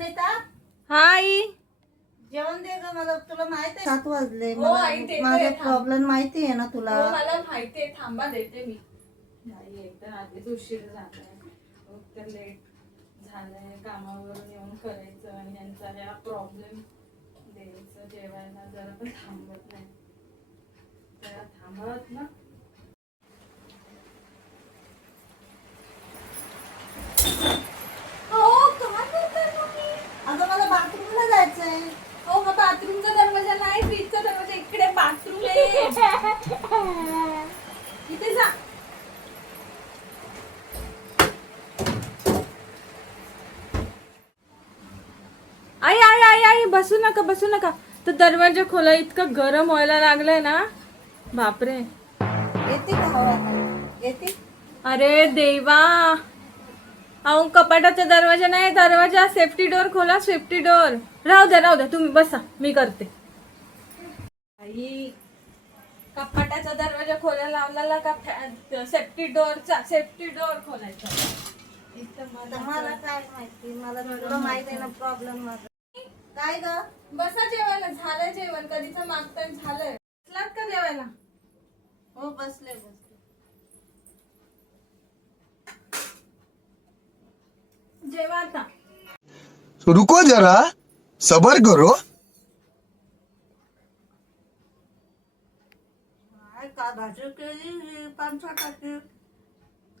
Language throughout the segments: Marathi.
प्रणिता हाय जेवण दे ग मला. तुला माहित आहे 7 वाजले. हो, आई देते. माझा प्रॉब्लेम माहिती आहे ना तुला. हो, मला माहितीये. थांबा देते मी. नाही एकदा आधीच उशीर झालाय, तर लेट झालंय. कामावरून येऊन करायचं आणि यांचा या प्रॉब्लेम द्यायचं जेवायला. जरा पण थांबत नाही. जरा थांबत ना. अगं मला बाथरूमला जायचंय. हो, हा बाथरूमचा दरवाजा नाही, फ्रीजचा दरवाजा. इकडे बाथरूम आहे. इथे जा. आई आई आई आई बसू नका, बसू नका. तर दरवाजा खोला. इतकं गरम व्हायला लागलंय ना, बापरे. येते का हवा? येते. अरे देवा, अहो कपाटाचा दरवाजा नाही, दरवाजा सेफ्टी डोर खोला. Safety door. राहू द्या तुम्ही बसा, मी करते. आई, कपाटाचा दरवाजा खोलायला लावलेला का सेफ्टी डोर खोलायचा. मला काय माहिती. मला तुला माहित आहे ना प्रॉब्लेम माझा. काय ग? बसा जेवायला. झालंय जेवण कधीच मागताय. झालंय. बसलात का जेवायला? हो बसले. जेवा आता. रुको जरा सबर करो. काय भाजी केली? 500 टाकी.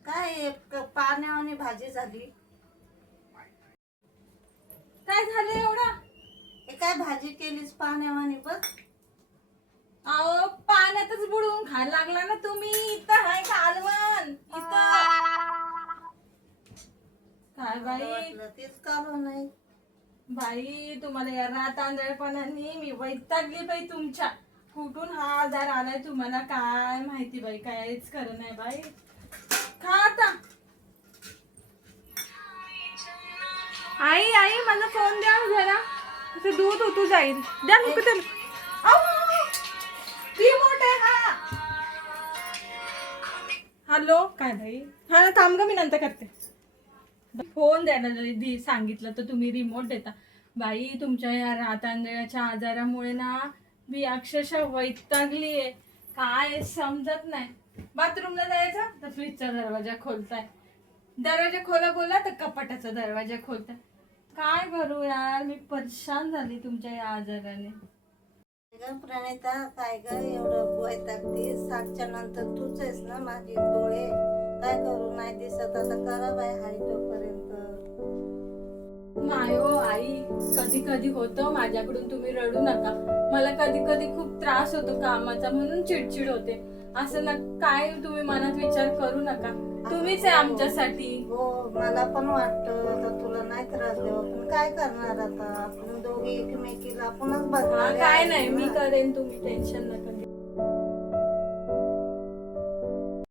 काय पाण्यावानी भाजी झाली. काय झालं एवढा? हे काय भाजी केलीस पाण्यावानी बस. अहो पाण्यातच बुडवून खायला लागला ना तुम्ही. इथं आहे कालवण. इथं काय बाई. तेच कालवण नाही. बाई तुम्हाला या रात आंधळपणाने मी वैतागली बाई तुमच्या. कुठून हा आजार आलाय तुम्हाला काय माहिती बाई. काहीच खरं नाही बाई. खा आता. आई आई मला फोन द्या जरा. असं दूध होतो जाईल. द्या नको त्याला. रिमोट आहे हा. हॅलो काय बाई. हा थांब ग, मी नंतर करते. फोन द्यायला सांगितलं तर तुम्ही रिमोट देता. बाई तुमच्या या रात आंधळ्याच्या आजारामुळे ना मी अक्षरशः वैतागलीये. काय समजत नाही. बाथरूमला जायचं तर फ्रीजचा दरवाजा खोलताय. दरवाजा खोला बोला तर कपाटाचा दरवाजा खोलताय. काय करू यार, मी परेशान झाली तुमच्या या आजाराने. प्रणिता काय ग एवढं वैतागती. 7च्या नंतर तूच आहेस ना माझी डोळे. काय करू नाही दिसत. आता करा बाय हाय तोपर्यंत. नाही हो आई, कधी कधी होतं माझ्याकडून. तुम्ही रडू नका. मला कधी कधी खूप त्रास होतो कामाचा, म्हणून चिडचिड होते. असं ना काय तुम्ही मनात विचार करू नका. तुम्हीच आहे आमच्यासाठी. हो मला पण वाटतं. आता तुला नाही त्रास देऊ पण काय करणार. आता आपण दोघे एकमेकीला आपणच बघणार. काय नाही, मी करेन. तुम्ही टेन्शन नका.